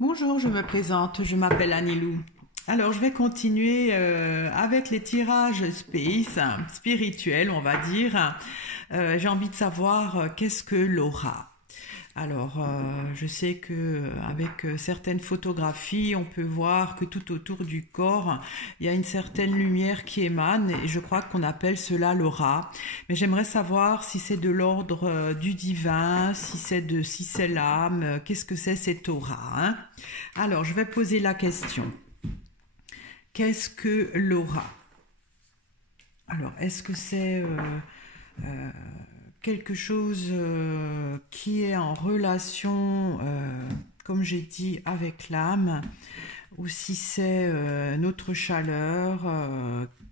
Bonjour, je me présente, je m'appelle Anilou. Alors, je vais continuer avec les tirages space, spirituels, on va dire. J'ai envie de savoir qu'est-ce que l'aura. Alors, je sais que avec certaines photographies, on peut voir que tout autour du corps, il y a une certaine lumière qui émane et je crois qu'on appelle cela l'aura. Mais j'aimerais savoir si c'est de l'ordre du divin, si c'est l'âme, qu'est-ce que c'est cette aura, hein? Alors, je vais poser la question. Qu'est-ce que l'aura? Alors, est-ce que c'est euh, quelque chose qui est en relation, comme j'ai dit, avec l'âme, ou si c'est notre chaleur?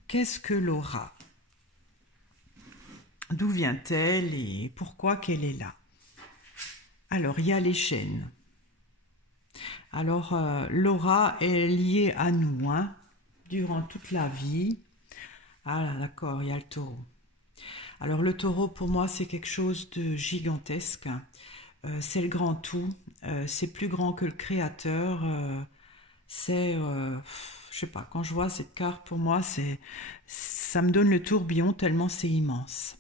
Qu'est-ce que l'aura? D'où vient-elle et pourquoi qu'elle est là? Alors, il y a les chaînes. Alors, l'aura est liée à nous, hein, durant toute la vie. Ah là, d'accord, il y a le taureau. Alors le taureau, pour moi, c'est quelque chose de gigantesque. C'est le grand tout. C'est plus grand que le créateur. Je sais pas, quand je vois cette carte, pour moi, ça me donne le tourbillon tellement c'est immense.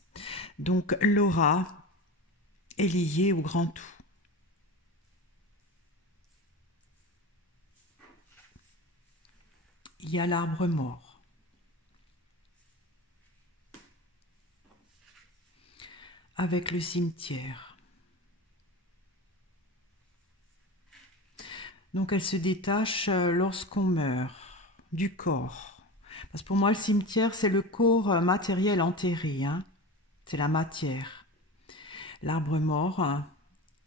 Donc l'aura est liée au grand tout. Il y a l'arbre mort. Avec le cimetière. Donc elle se détache lorsqu'on meurt du corps. Parce que pour moi, le cimetière, c'est le corps matériel enterré, hein. C'est la matière. L'arbre mort, hein,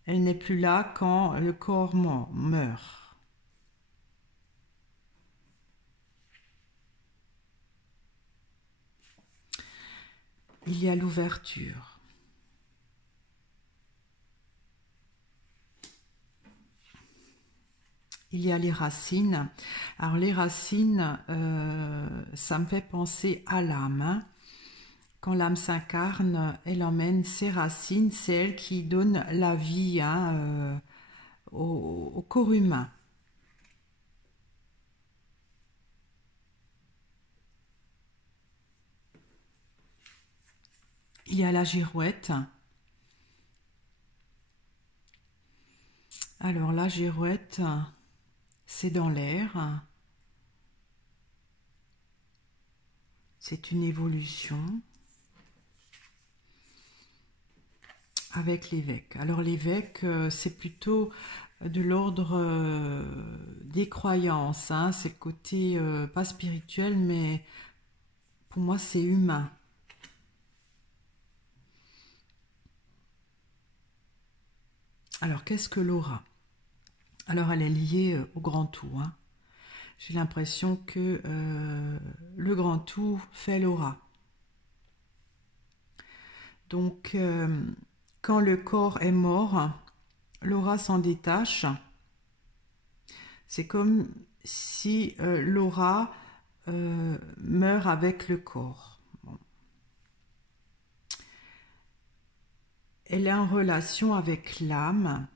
elle n'est plus là quand le corps meurt. Il y a l'ouverture. Il y a les racines. Alors les racines, ça me fait penser à l'âme, hein. Quand l'âme s'incarne, elle emmène ses racines, c'est elle qui donne la vie, hein, au corps humain. Il y a la girouette. Alors la girouette, c'est dans l'air. C'est une évolution. Avec l'évêque. Alors l'évêque, c'est plutôt de l'ordre des croyances, hein. C'est le côté pas spirituel, mais pour moi c'est humain. Alors qu'est-ce que l'aura? Alors elle est liée au grand tout, hein. J'ai l'impression que le grand tout fait l'aura. Donc quand le corps est mort, l'aura s'en détache. C'est comme si l'aura meurt avec le corps. Bon. Elle est en relation avec l'âme,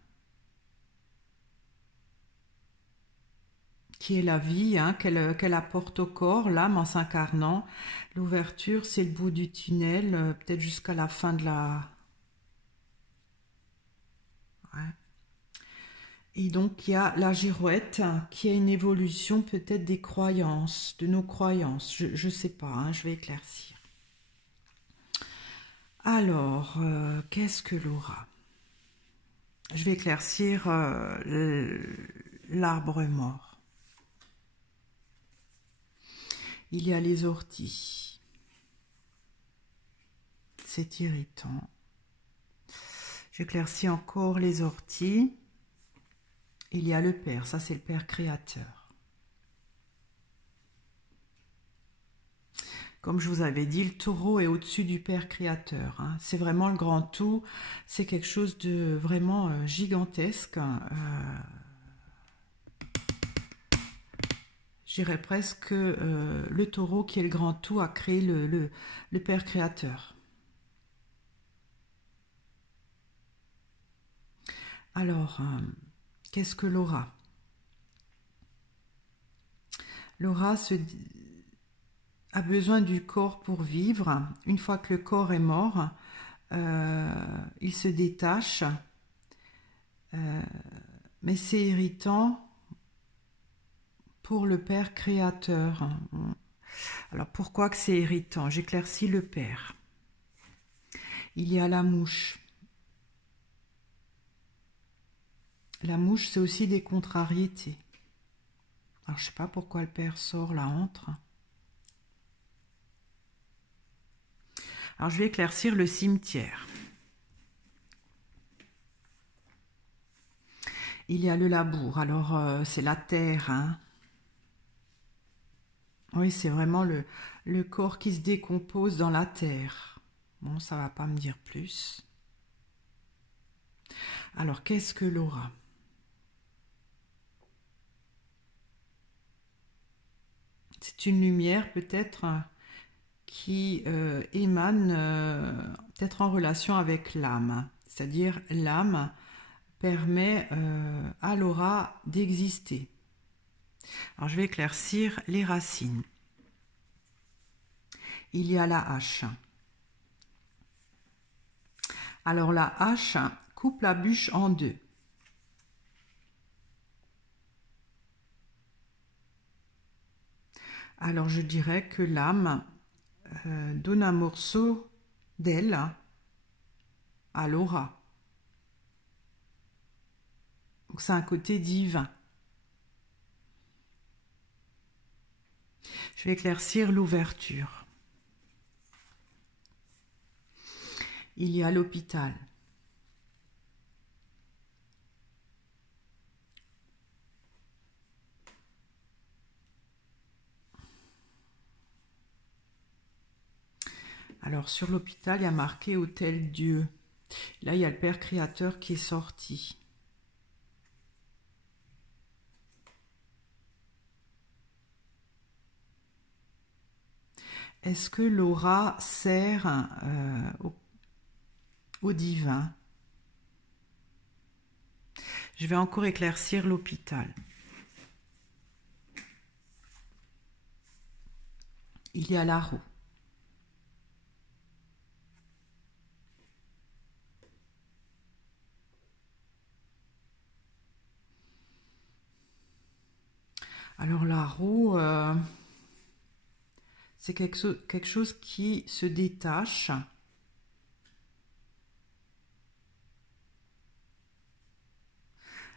qui est la vie, hein, qu'elle apporte au corps, l'âme en s'incarnant. L'ouverture, c'est le bout du tunnel, peut-être jusqu'à la fin de la... Ouais. Et donc, il y a la girouette qui est une évolution peut-être des croyances, de nos croyances. Je ne sais pas, hein, je vais éclaircir. Alors, qu'est-ce que l'aura? Je vais éclaircir l'arbre mort. Il y a les orties. C'est irritant. J'éclaircis encore les orties. Il y a le Père, ça c'est le Père créateur. Comme je vous avais dit, le taureau est au-dessus du Père créateur, hein. C'est vraiment le grand tout, c'est quelque chose de vraiment gigantesque. Je dirais presque que le taureau qui est le grand tout a créé le Père créateur. Alors, qu'est-ce que l'aura? L'aura a besoin du corps pour vivre. Une fois que le corps est mort, il se détache. Mais c'est irritant pour le Père créateur. Alors pourquoi que c'est irritant? J'éclaircis le Père. Il y a la mouche. La mouche, c'est aussi des contrariétés. Alors je sais pas pourquoi le Père sort là entre. Alors je vais éclaircir le cimetière. Il y a le labour. Alors c'est la terre, hein. Oui, c'est vraiment le corps qui se décompose dans la terre. Bon, ça va pas me dire plus. Alors, qu'est-ce que l'aura? C'est une lumière peut-être qui émane peut-être en relation avec l'âme. C'est-à-dire l'âme permet à l'aura d'exister. Alors, je vais éclaircir les racines. Il y a la hache. Alors, la hache coupe la bûche en deux. Alors, je dirais que l'âme donne un morceau d'elle à l'aura. Donc, c'est un côté divin. Je vais éclaircir l'ouverture. Il y a l'hôpital. Alors, sur l'hôpital, il y a marqué Hôtel Dieu. Là, il y a le Père Créateur qui est sorti. Est-ce que l'aura sert au divin? Je vais encore éclaircir l'hôpital. Il y a la roue. Alors la roue, c'est quelque chose qui se détache.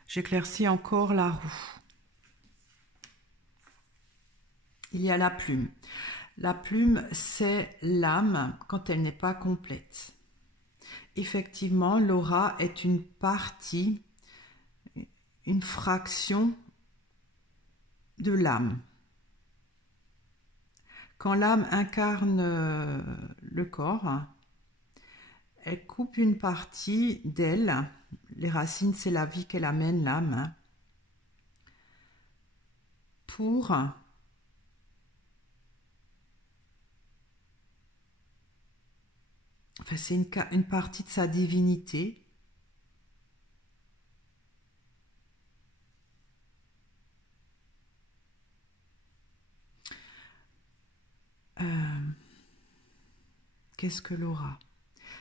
J'éclaircis encore la roue. Il y a la plume. La plume, c'est l'âme quand elle n'est pas complète. Effectivement, l'aura est une partie, une fraction de l'âme. Quand l'âme incarne le corps, elle coupe une partie d'elle. Les racines, c'est la vie qu'elle amène, l'âme, pour enfin, c'est une partie de sa divinité. Qu'est-ce que l'aura?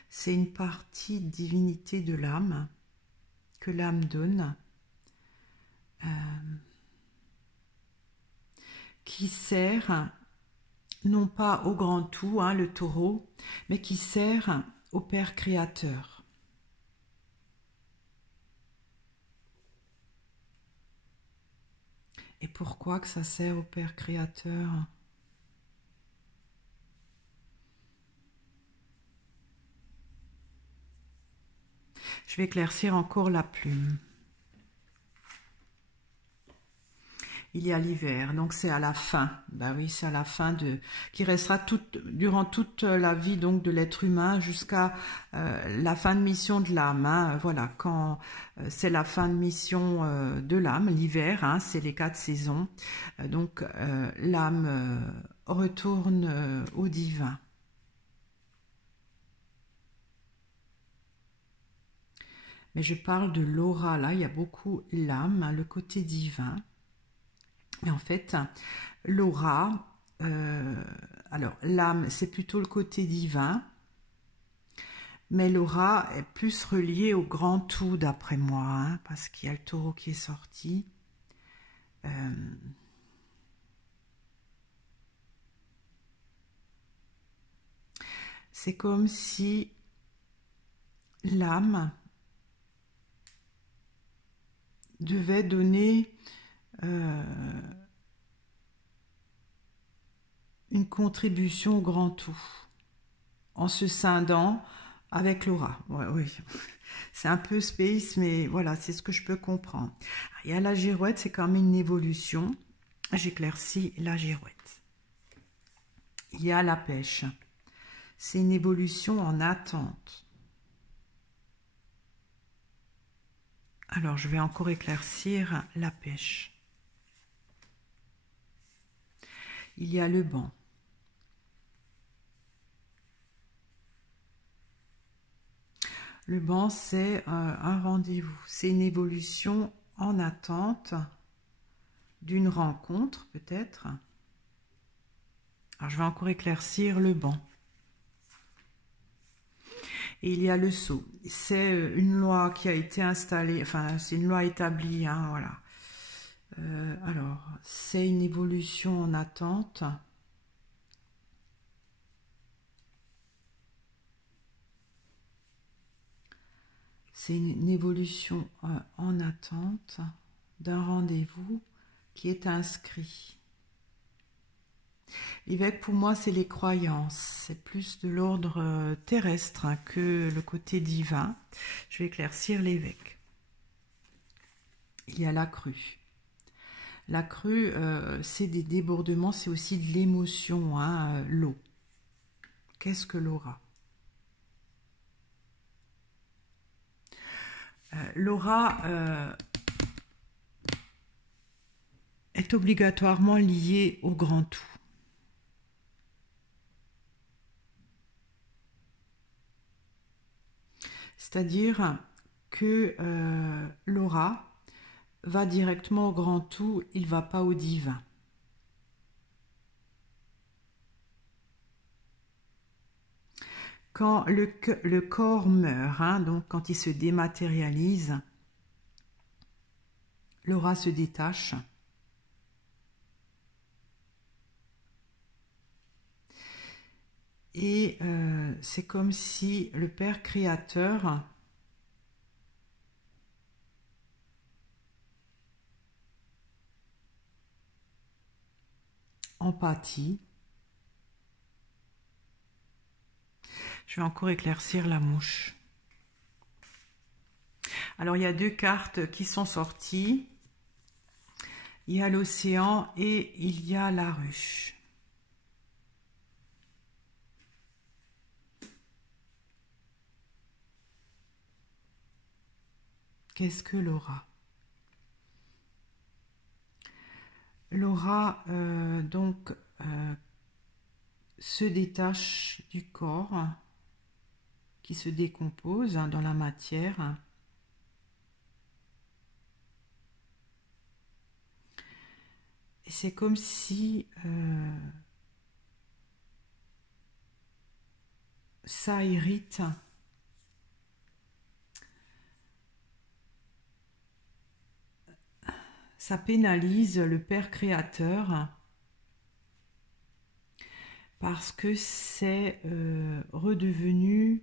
C'est une partie de divinité de l'âme que l'âme donne, qui sert non pas au grand tout, hein, le taureau, mais qui sert au Père Créateur. Et pourquoi que ça sert au Père Créateur? Je vais éclaircir encore la plume. Il y a l'hiver, donc c'est à la fin. Ben oui, c'est à la fin qui restera durant toute la vie donc de l'être humain jusqu'à la fin de mission de l'âme. Hein. Voilà, quand c'est la fin de mission de l'âme, l'hiver, hein, c'est les 4 saisons. Donc l'âme retourne au divin. Mais je parle de l'aura, là, il y a beaucoup l'âme, hein, le côté divin. Mais en fait, l'aura, alors l'âme, c'est plutôt le côté divin, mais l'aura est plus reliée au grand tout d'après moi, hein, parce qu'il y a le taureau qui est sorti. C'est comme si l'âme devait donner une contribution au grand tout, en se scindant avec l'aura. Ouais, oui, c'est un peu space, mais voilà, c'est ce que je peux comprendre. Il y a la girouette, c'est quand même une évolution. J'éclaircis la girouette. Il y a la pêche. C'est une évolution en attente. Alors, je vais encore éclaircir la pêche. Il y a le banc. Le banc, c'est un rendez-vous. C'est une évolution en attente d'une rencontre, peut-être. Alors, je vais encore éclaircir le banc. Et il y a le sceau. C'est une loi qui a été installée, enfin, c'est une loi établie, hein, voilà. Alors, c'est une évolution en attente. C'est une évolution en attente d'un rendez-vous qui est inscrit. L'évêque, pour moi, c'est les croyances. C'est plus de l'ordre terrestre hein, que le côté divin. Je vais éclaircir l'évêque. Il y a la crue. La crue, c'est des débordements, c'est aussi de l'émotion, hein, l'eau. Qu'est-ce que l'aura? L'aura est obligatoirement liée au grand tout. C'est-à-dire que l'aura va directement au grand tout, il ne va pas au divin. Quand le corps meurt, hein, donc quand il se dématérialise, l'aura se détache. Et c'est comme si le Père Créateur empathie. Je vais encore éclaircir la mouche. Alors, il y a deux cartes qui sont sorties. Il y a l'océan et il y a la ruche. Qu'est-ce que l'aura? L'aura, donc, se détache du corps, qui se décompose hein, dans la matière. Et c'est comme si ça irrite ça pénalise le Père Créateur parce que c'est redevenu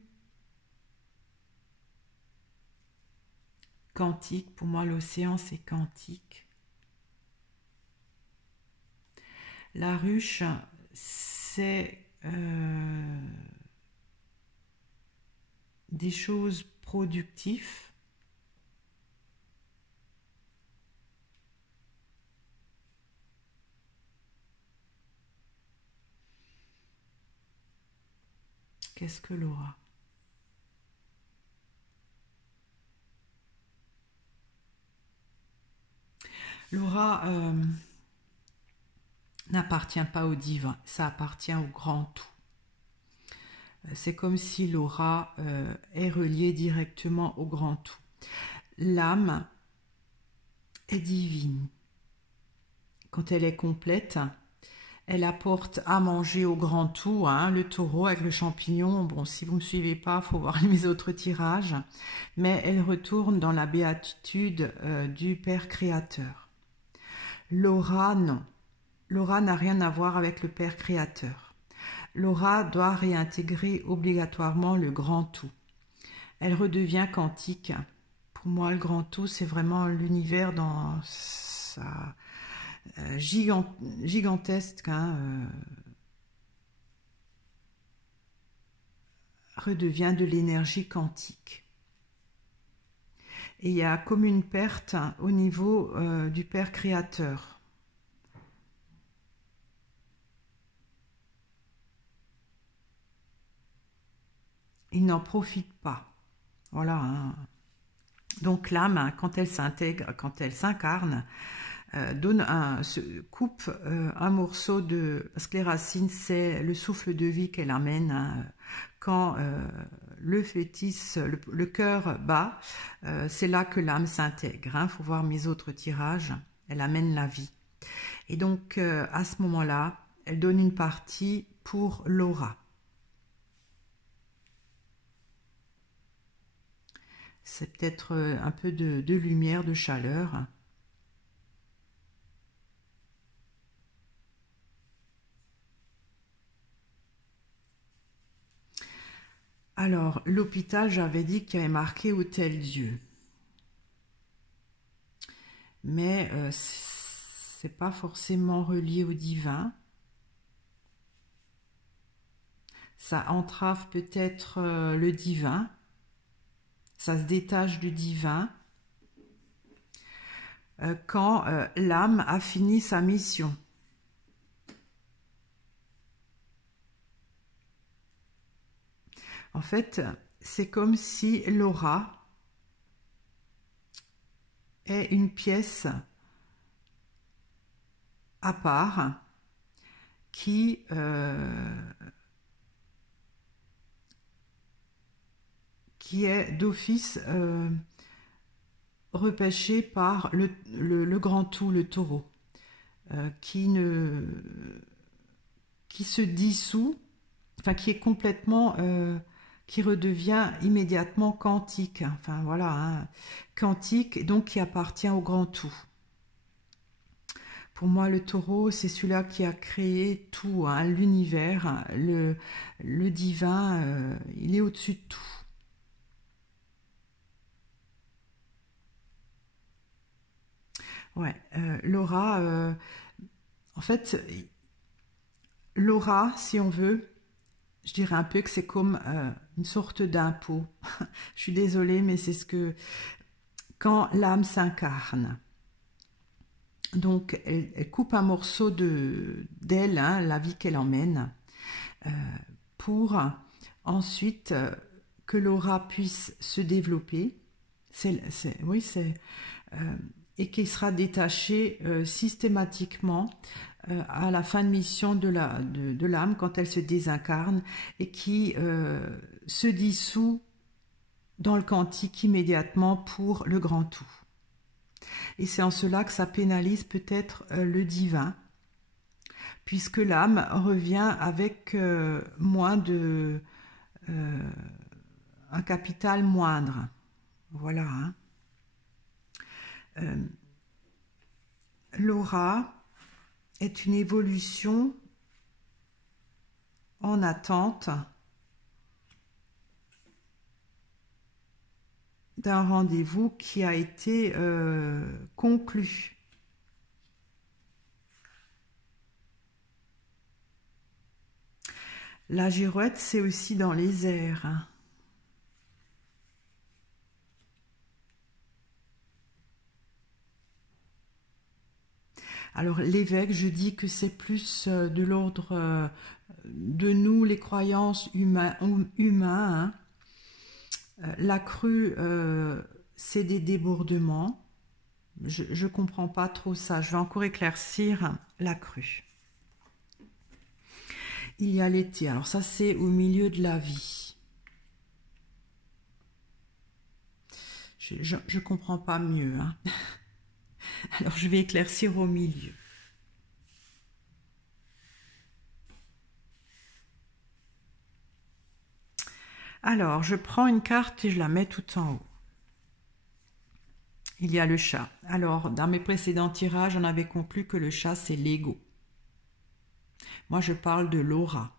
quantique. Pour moi, l'océan, c'est quantique. La ruche, c'est des choses productives. Qu'est-ce que l'aura? L'aura n'appartient pas au divin, ça appartient au grand tout. C'est comme si l'aura est reliée directement au grand tout. L'âme est divine. quand elle est complète, elle apporte à manger au grand tout, hein, le taureau avec le champignon. Bon, si vous ne me suivez pas, il faut voir mes autres tirages. Mais elle retourne dans la béatitude du Père Créateur. L'aura, non. L'aura n'a rien à voir avec le Père Créateur. L'aura doit réintégrer obligatoirement le grand tout. Elle redevient quantique. Pour moi, le grand tout, c'est vraiment l'univers dans sa gigantesque, hein, redevient de l'énergie quantique. Et il y a comme une perte au niveau du Père Créateur. Il n'en profite pas. Voilà. Hein. Donc l'âme, hein, quand elle s'intègre, quand elle s'incarne, coupe un morceau de... Parce que les racines, c'est le souffle de vie qu'elle amène. Hein. Quand le fœtus, le cœur bat, c'est là que l'âme s'intègre. Il faut voir mes autres tirages. Elle amène la vie. Et donc, à ce moment-là, elle donne une partie pour l'aura. C'est peut-être un peu de lumière, de chaleur. Alors, l'hôpital, j'avais dit qu'il y avait marqué Hôtel Dieu. Mais c'est pas forcément relié au divin. Ça entrave peut-être le divin. Ça se détache du divin quand l'âme a fini sa mission. En fait, c'est comme si l'aura est une pièce à part qui est d'office repêchée par le grand tout, le taureau, qui se dissout, enfin qui est complètement... qui redevient immédiatement quantique, enfin voilà, hein, quantique, donc qui appartient au grand tout. Pour moi, le taureau, c'est celui-là qui a créé tout, hein, l'univers, hein, le divin, il est au-dessus de tout. Ouais, l'aura, en fait, l'aura, si on veut, je dirais un peu que c'est comme une sorte d'impôt. Je suis désolée, mais c'est ce que... Quand l'âme s'incarne, donc elle coupe un morceau d'elle, hein, la vie qu'elle emmène, pour ensuite que l'aura puisse se développer. Oui, c'est... et qu'il sera détaché systématiquement à la fin de mission de l'âme quand elle se désincarne et qui se dissout dans le quantique immédiatement pour le grand tout. Et c'est en cela que ça pénalise peut-être le divin, puisque l'âme revient avec moins de... un capital moindre. Voilà. Hein. L'aura est une évolution en attente d'un rendez-vous qui a été conclu. La girouette, c'est aussi dans les airs. Hein. Alors l'évêque, je dis que c'est plus de l'ordre de nous, les croyances humaines. Hein. La crue, c'est des débordements. Je ne comprends pas trop ça. Je vais encore éclaircir la crue. Il y a l'été. Alors ça, c'est au milieu de la vie. Je ne comprends pas mieux. Hein. Alors je vais éclaircir au milieu. Alors, je prends une carte et je la mets tout en haut. Il y a le chat. Alors, dans mes précédents tirages, on avait conclu que le chat, c'est l'ego. Moi, je parle de l'aura.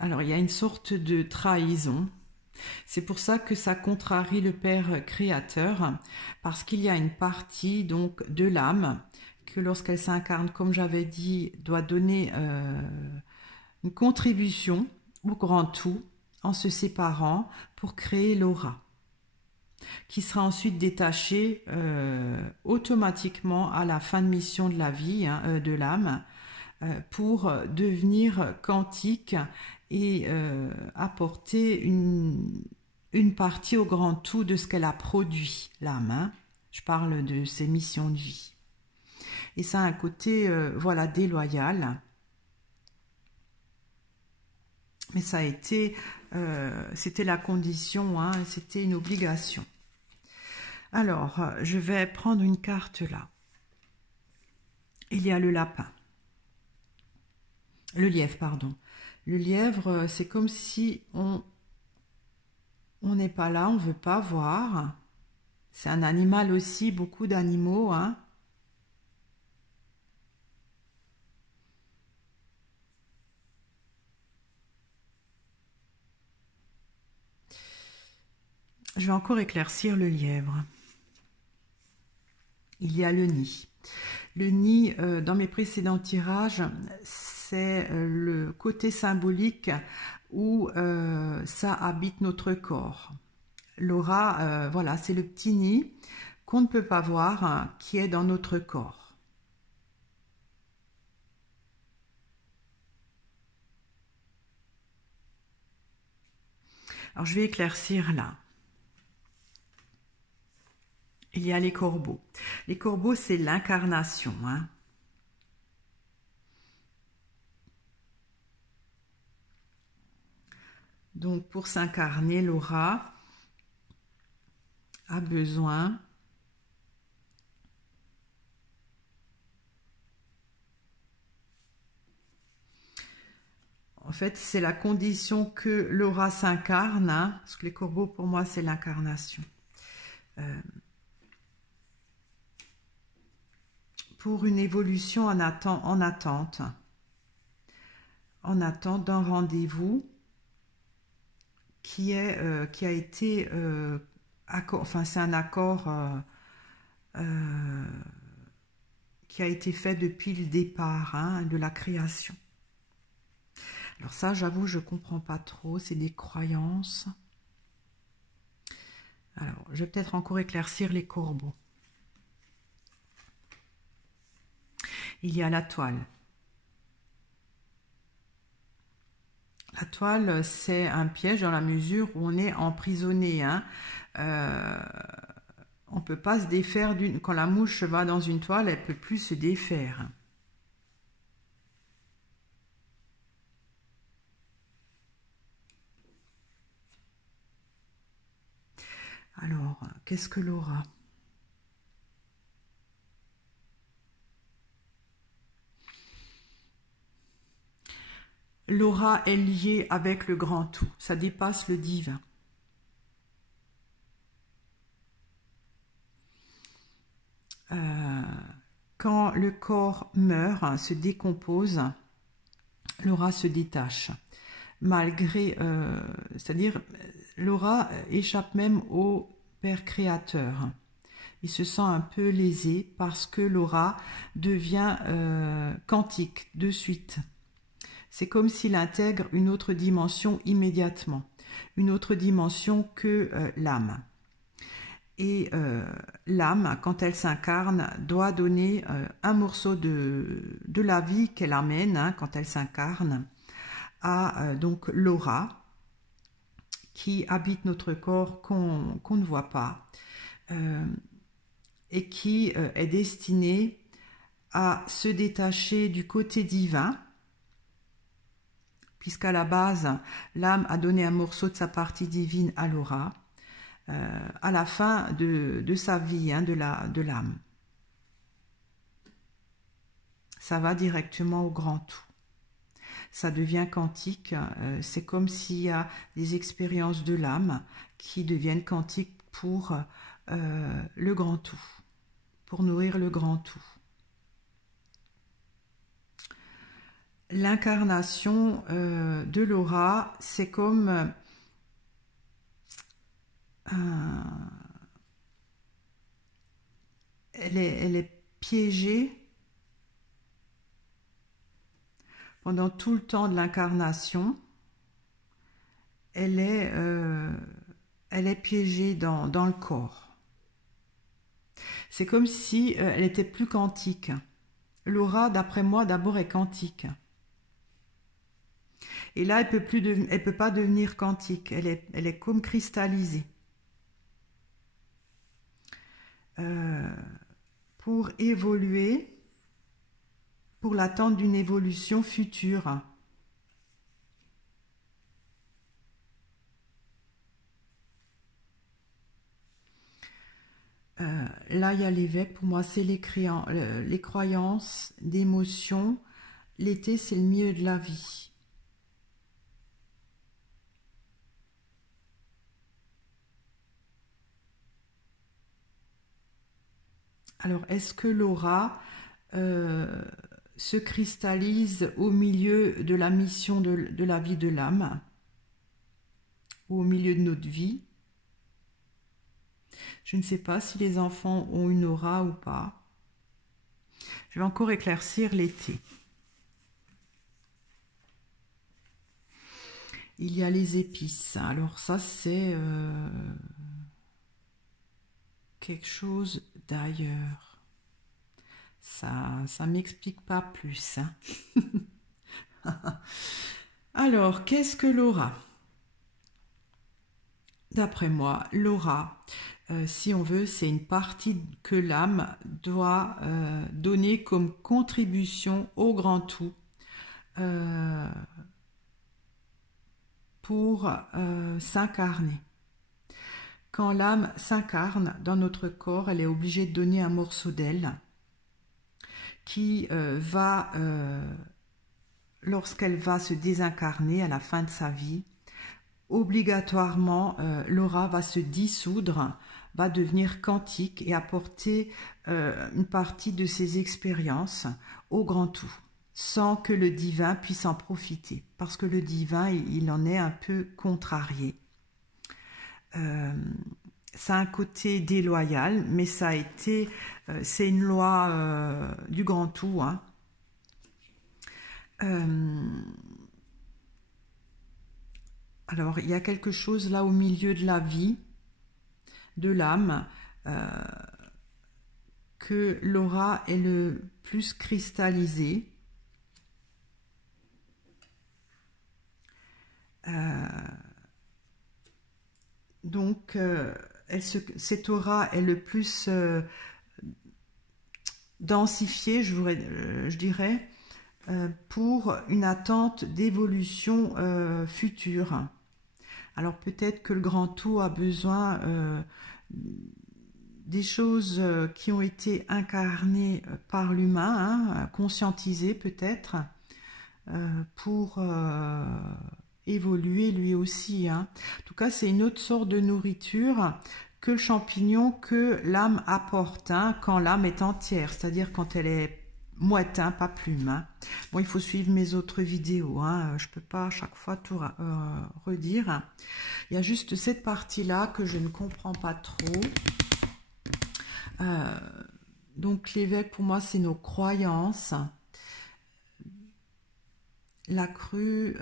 Alors, il y a une sorte de trahison. C'est pour ça que ça contrarie le Père créateur, parce qu'il y a une partie donc de l'âme que lorsqu'elle s'incarne, comme j'avais dit, doit donner une contribution au grand tout en se séparant pour créer l'aura, qui sera ensuite détachée automatiquement à la fin de mission de la vie, de l'âme, pour devenir quantique et apporter une partie au grand tout de ce qu'elle a produit, l'âme. Je parle de ses missions de vie. Et ça a un côté, voilà, déloyal. Mais ça a été, c'était la condition, c'était une obligation. Alors, je vais prendre une carte là. Il y a le lapin. Le lièvre, pardon. Le lièvre, c'est comme si on n'est pas là, on ne veut pas voir. C'est un animal aussi, beaucoup d'animaux, Je vais encore éclaircir le lièvre. Il y a le nid. Le nid, dans mes précédents tirages, c'est le côté symbolique où ça habite notre corps. L'aura, voilà, c'est le petit nid qu'on ne peut pas voir, qui est dans notre corps. Alors, je vais éclaircir là. Il y a les corbeaux. Les corbeaux, c'est l'incarnation. Donc, pour s'incarner, l'aura a besoin en fait, c'est la condition que l'aura s'incarne, parce que les corbeaux, pour moi, c'est l'incarnation. Pour une évolution en attente d'un rendez-vous qui a été enfin c'est un accord qui a été fait depuis le départ de la création. Alors ça, j'avoue, je comprends pas trop, c'est des croyances. Alors, je vais peut-être encore éclaircir les corbeaux. Il y a la toile. La toile, c'est un piège dans la mesure où on est emprisonné. On ne peut pas se défaire d'une... Quand la mouche va dans une toile, elle ne peut plus se défaire. Alors, qu'est-ce que l'aura ? L'aura est liée avec le grand tout, ça dépasse le divin. Quand le corps meurt, se décompose, l'aura se détache. Malgré, c'est-à-dire, l'aura échappe même au Père Créateur. Il se sent un peu lésé parce que l'aura devient quantique de suite. C'est comme s'il intègre une autre dimension immédiatement, une autre dimension que l'âme. Et l'âme, quand elle s'incarne, doit donner un morceau de la vie qu'elle amène quand elle s'incarne à donc l'aura qui habite notre corps qu'on ne voit pas et qui est destinée à se détacher du côté divin, puisqu'à la base, l'âme a donné un morceau de sa partie divine à l'aura, à la fin de sa vie, de l'âme. ça va directement au grand tout. Ça devient quantique, c'est comme s'il y a des expériences de l'âme qui deviennent quantiques pour le grand tout, pour nourrir le grand tout. L'incarnation de l'aura, c'est comme elle est piégée pendant tout le temps de l'incarnation. Elle est piégée dans le corps. C'est comme si elle était plus quantique. L'aura, d'après moi, d'abord est quantique. Et là, elle peut pas devenir quantique. Elle est comme cristallisée. Pour évoluer, pour l'attente d'une évolution future. Là, il y a l'évêque. Pour moi, c'est les croyances, d'émotions. L'été, c'est le milieu de la vie. Alors, est-ce que l'aura se cristallise au milieu de la mission de la vie de l'âme, ou au milieu de notre vie? Je ne sais pas si les enfants ont une aura ou pas. Je vais encore éclaircir l'été. Il y a les épices. Alors ça, c'est quelque chose d'ailleurs. Ça m'explique pas plus. Hein. Alors, qu'est-ce que l'aura? D'après moi, l'aura, si on veut, c'est une partie que l'âme doit donner comme contribution au grand tout pour s'incarner. Quand l'âme s'incarne dans notre corps, elle est obligée de donner un morceau d'elle qui va, lorsqu'elle va se désincarner à la fin de sa vie, obligatoirement, l'aura va se dissoudre, va devenir quantique et apporter une partie de ses expériences au grand tout, sans que le divin puisse en profiter, parce que le divin, il en est un peu contrarié. Ça a un côté déloyal, mais ça a été, c'est une loi du grand tout. Hein. Alors, il y a quelque chose là au milieu de la vie, de l'âme, que l'aura est le plus cristallisée. Donc, cette aura est le plus densifiée, je dirais, pour une attente d'évolution future. Alors peut-être que le grand tout a besoin des choses qui ont été incarnées par l'humain, hein, conscientisées peut-être, pour évoluer lui aussi. Hein. En tout cas, c'est une autre sorte de nourriture que le champignon que l'âme apporte hein, quand l'âme est entière, c'est-à-dire quand elle est moite, hein, pas plume. Hein. Bon, il faut suivre mes autres vidéos, hein. Je ne peux pas à chaque fois tout redire. Il y a juste cette partie-là que je ne comprends pas trop. Donc l'évêque, pour moi, c'est nos croyances. La crue,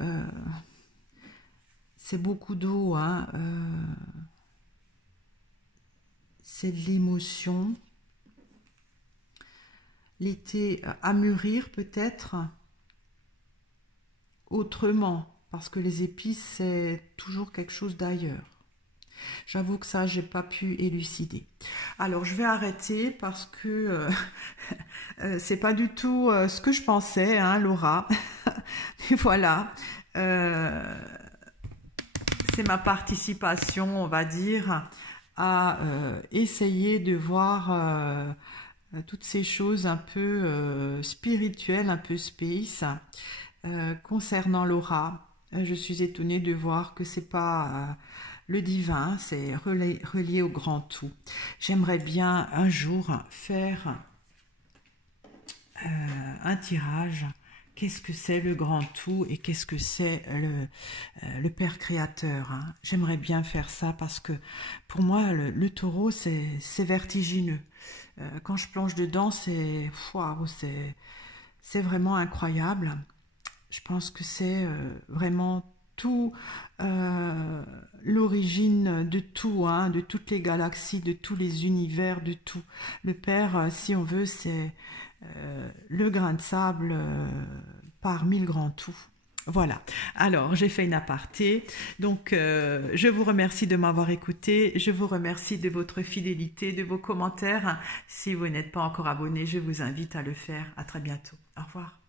c'est beaucoup d'eau, hein. C'est de l'émotion. L'été à mûrir peut-être autrement, parce que les épices, c'est toujours quelque chose d'ailleurs. J'avoue que ça, j'ai pas pu élucider. Alors, je vais arrêter parce que c'est pas du tout ce que je pensais, hein, Laura. Mais voilà, c'est ma participation, on va dire, à essayer de voir toutes ces choses un peu spirituelles, un peu space, concernant l'aura. Je suis étonnée de voir que c'est pas le divin, c'est relié au grand tout. J'aimerais bien un jour faire un tirage. Qu'est-ce que c'est le grand tout et qu'est-ce que c'est le Père Créateur, hein. J'aimerais bien faire ça parce que pour moi, le taureau, c'est vertigineux. Quand je plonge dedans, waouh, c'est vraiment incroyable. Je pense que c'est vraiment tout, l'origine de tout, hein, de toutes les galaxies, de tous les univers, de tout. Le Père, si on veut, c'est le grain de sable parmi le grand tout. Voilà, alors j'ai fait une aparté, donc je vous remercie de m'avoir écouté, je vous remercie de votre fidélité, de vos commentaires. Si vous n'êtes pas encore abonné, je vous invite à le faire. À très bientôt, au revoir.